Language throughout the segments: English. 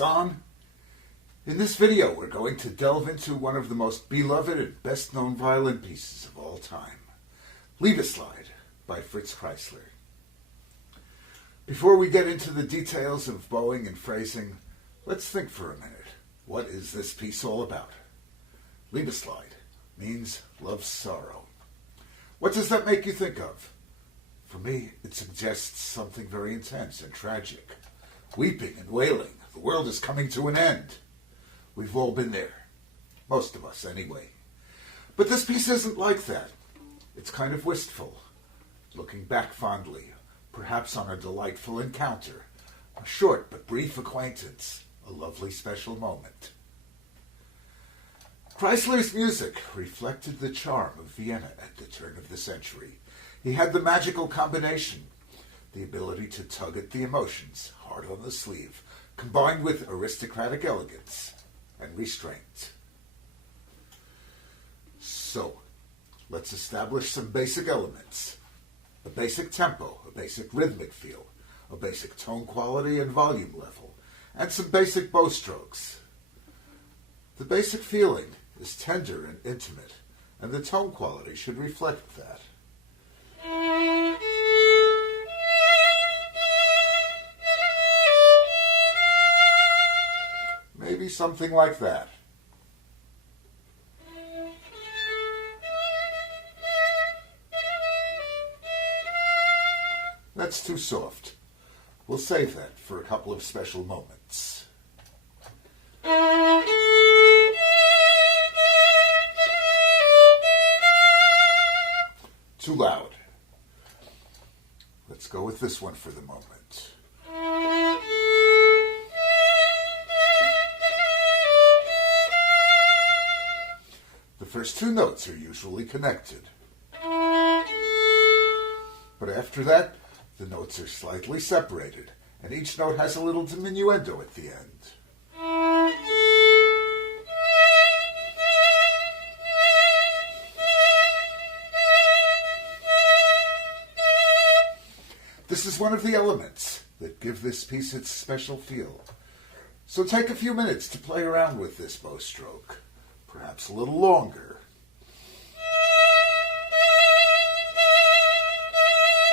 on? In this video, we're going to delve into one of the most beloved and best-known violin pieces of all time, Liebesleid by Fritz Kreisler. Before we get into the details of bowing and phrasing, let's think for a minute. What is this piece all about? Liebesleid means love's sorrow. What does that make you think of? For me, it suggests something very intense and tragic. Weeping and wailing. The world is coming to an end. We've all been there. Most of us, anyway. But this piece isn't like that. It's kind of wistful. Looking back fondly, perhaps on a delightful encounter. A short but brief acquaintance. A lovely special moment. Kreisler's music reflected the charm of Vienna at the turn of the century. He had the magical combination, the ability to tug at the emotions, hard on the sleeve, combined with aristocratic elegance and restraint. So, let's establish some basic elements. A basic tempo, a basic rhythmic feel, a basic tone quality and volume level, and some basic bow strokes. The basic feeling is tender and intimate, and the tone quality should reflect that. Maybe something like that. That's too soft. We'll save that for a couple of special moments. Too loud. Let's go with this one for the moment. The first two notes are usually connected. But after that, the notes are slightly separated, and each note has a little diminuendo at the end. This is one of the elements that give this piece its special feel. So take a few minutes to play around with this bow stroke, perhaps a little longer.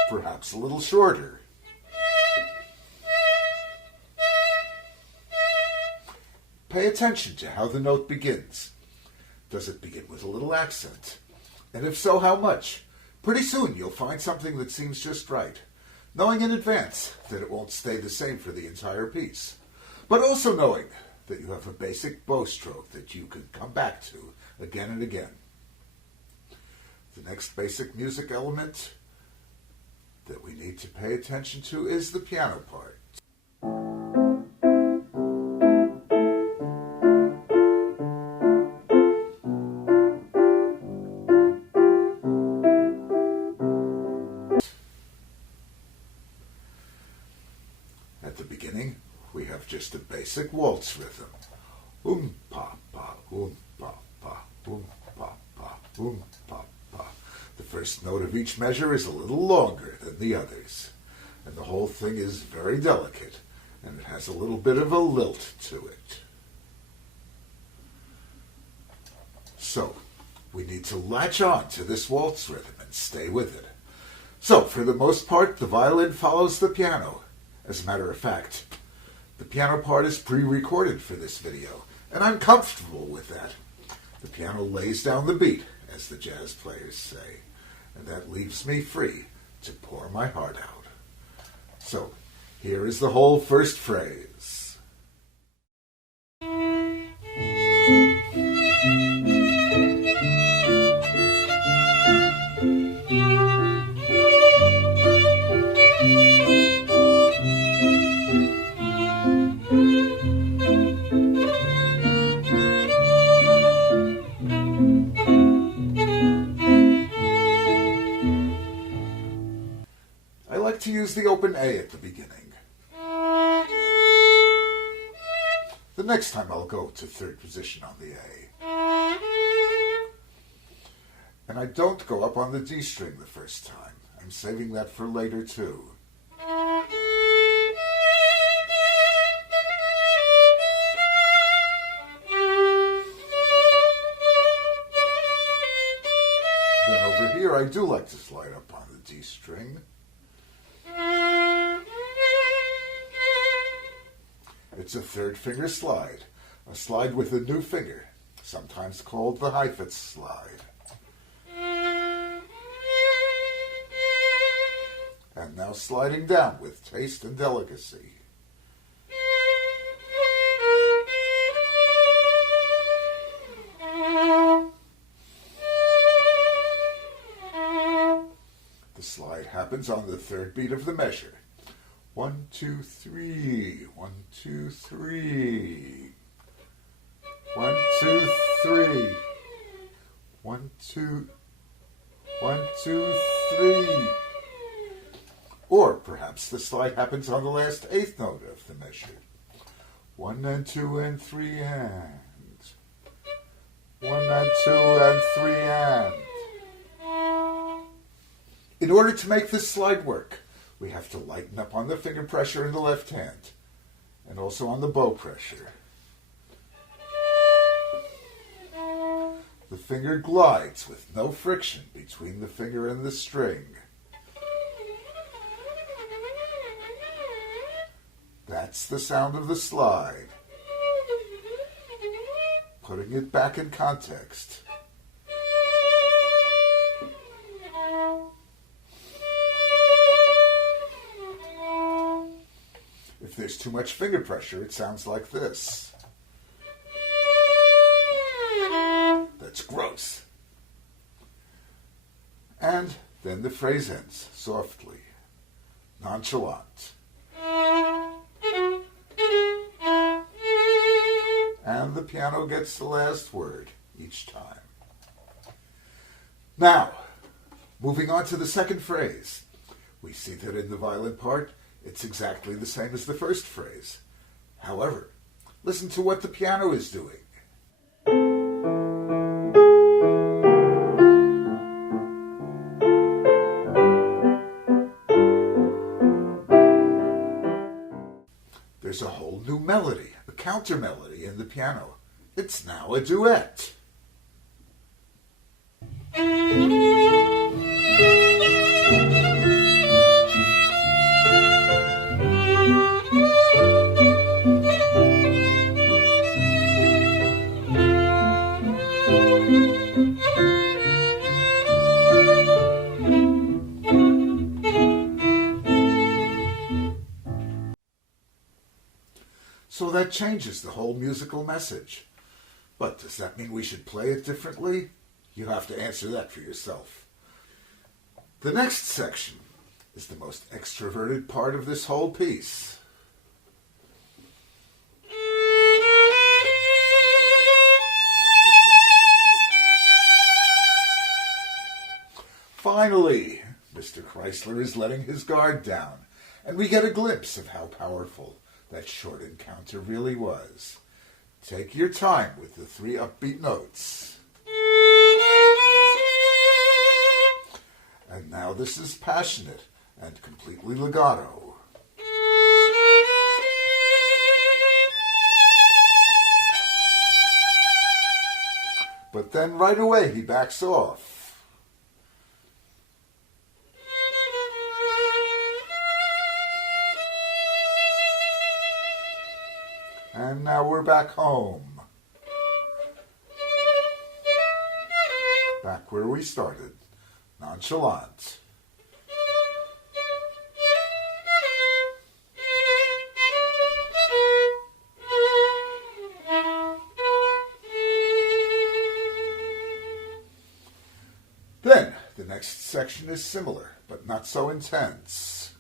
Perhaps a little shorter. Pay attention to how the note begins. Does it begin with a little accent? And if so, how much? Pretty soon you'll find something that seems just right, knowing in advance that it won't stay the same for the entire piece, but also knowing that you have a basic bow stroke that you can come back to again and again. The next basic music element that we need to pay attention to is the piano part. At the beginning, we have just a basic waltz rhythm. Pa pa, pa pa, pa pa, pa pa. The first note of each measure is a little longer than the others, and the whole thing is very delicate, and it has a little bit of a lilt to it. So, we need to latch on to this waltz rhythm and stay with it. So, for the most part, the violin follows the piano. As a matter of fact, the piano part is pre-recorded for this video, and I'm comfortable with that. The piano lays down the beat, as the jazz players say, and that leaves me free to pour my heart out. So, here is the whole first phrase. To use the open A at the beginning. The next time I'll go to third position on the A. And I don't go up on the D string the first time. I'm saving that for later too. here, I do like to slide up on the D string. It's a third finger slide, a slide with a new finger, sometimes called the Heifetz slide. And now sliding down with taste and delicacy. The slide happens on the third beat of the measure. 1, 2, 3. 1, 2, 3. 1, 2, 3. 1, 2. 1, 2, 3. Or perhaps the slide happens on the last eighth note of the measure. 1 and 2 and 3 and. 1 and 2 and 3 and. In order to make this slide work, we have to lighten up on the finger pressure in the left hand, and also on the bow pressure. The finger glides with no friction between the finger and the string. That's the sound of the slide. Putting it back in context. If there's too much finger pressure, it sounds like this. That's gross. And then the phrase ends softly, nonchalant. And the piano gets the last word each time. Now, moving on to the second phrase. We see that in the violin part, it's exactly the same as the first phrase. However, listen to what the piano is doing. There's a whole new melody, a counter melody in the piano. It's now a duet. So that changes the whole musical message. But does that mean we should play it differently? You have to answer that for yourself. The next section is the most extroverted part of this whole piece. Finally, Mr. Kreisler is letting his guard down, and we get a glimpse of how powerful that short encounter really was. Take your time with the 3 upbeat notes. And now this is passionate and completely legato. But then right away he backs off. And now we're back home. Back where we started. Nonchalant. Then, the next section is similar, but not so intense.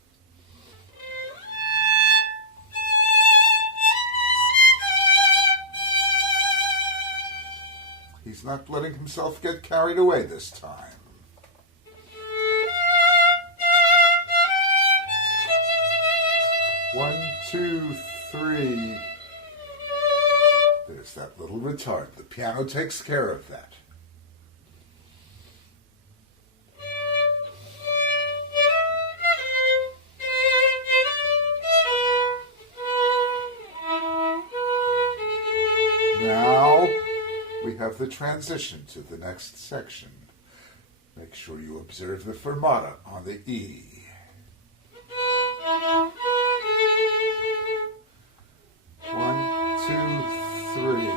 He's not letting himself get carried away this time. One, 2, 3. There's that little retard. The piano takes care of that. Now we have the transition to the next section. Make sure you observe the fermata on the E. One, two, three.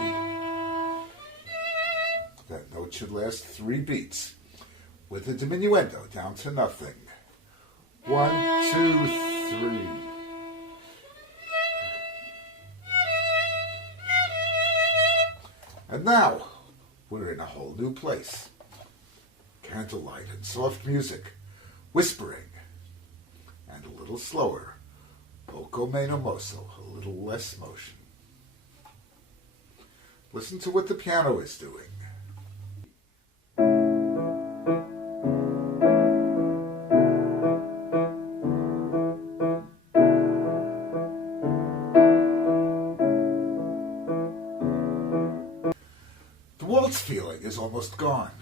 That note should last 3 beats, with a diminuendo down to nothing. 1, 2, 3. And now, we're in a whole new place. Candlelight and soft music, whispering, and a little slower, poco meno mosso, a little less motion. Listen to what the piano is doing. The waltz feeling is almost gone.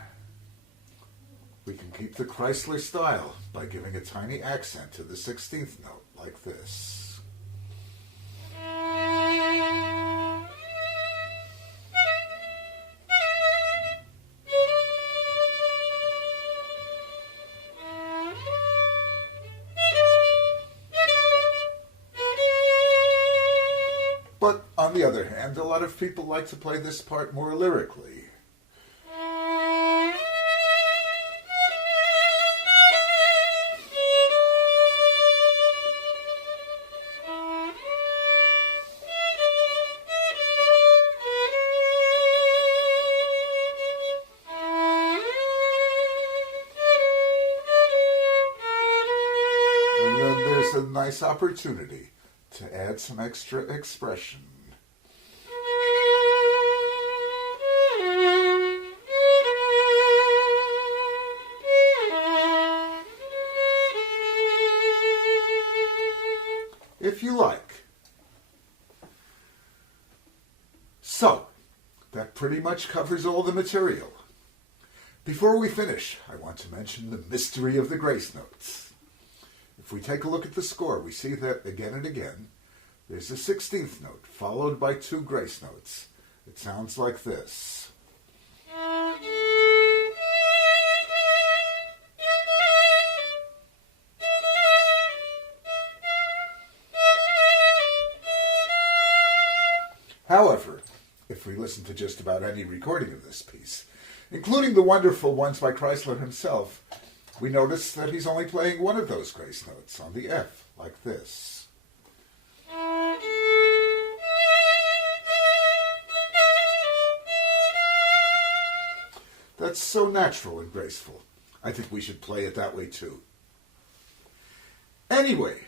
We can keep the Kreisler style by giving a tiny accent to the 16th note, like this. But on the other hand, a lot of people like to play this part more lyrically. And then there's a nice opportunity to add some extra expression. If you like. So, that pretty much covers all the material. Before we finish, I want to mention the mystery of the grace notes. If we take a look at the score, we see that again and again, there's a 16th note followed by 2 grace notes. It sounds like this. However, if we listen to just about any recording of this piece, including the wonderful ones by Kreisler himself, we notice that he's only playing one of those grace notes on the F, like this. That's so natural and graceful. I think we should play it that way too. Anyway,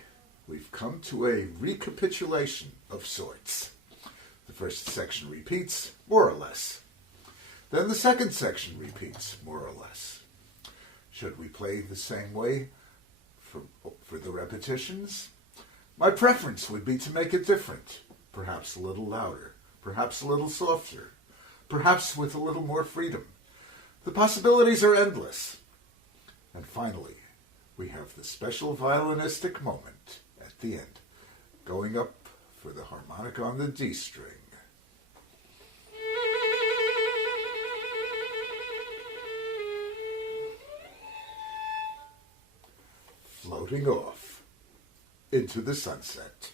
we've come to a recapitulation of sorts. The first section repeats, more or less. Then the second section repeats, more or less. Should we play the same way for the repetitions? My preference would be to make it different, perhaps a little louder, perhaps a little softer, perhaps with a little more freedom. The possibilities are endless. And finally, we have the special violinistic moment at the end, going up for the harmonic on the D string. Floating off into the sunset.